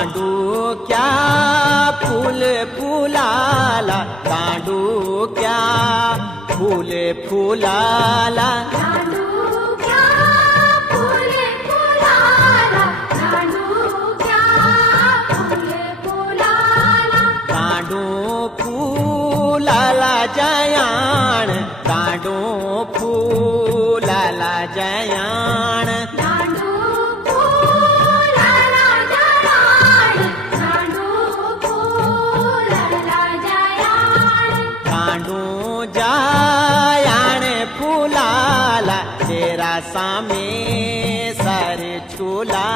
दांडूक्या फूल फुलाला, दांडूक्या फूल फुलाला, दांडूक्या फूल फुलाला, दांडूक्या फूल फुलाला, दांडू फुलाला जयाण, दांडू फुलाला जयाण, दांडू फुलाला जयाण, दांडू फुलाला जयाण, दांडू जयाण फुलाला, तेरा सामे सर झूला